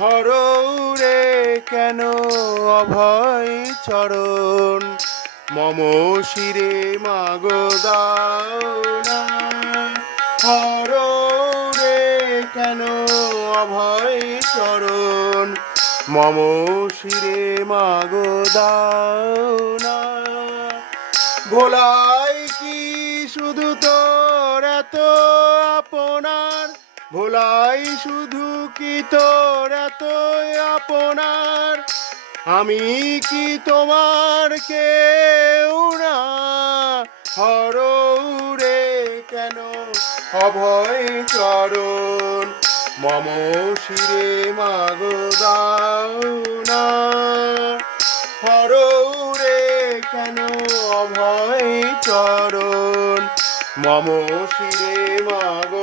হরৌরে কেন অভয় চরণ, মম শিরে মাগো দাও না। হরৌরে কেন অভয় চরণ, মম শিরে মাগো দাও না। ভোলাই কি শুধু তোর এত আপনার, ভোলাই শুধু কি তোর এত আপনার, আমি কি তোমার কেউ না। হরৌরে কেন অভয় চরণ, মম শিরে মাগো দাও না। হরৌরে কেন অভয় চরণ, মম শিরে মাগো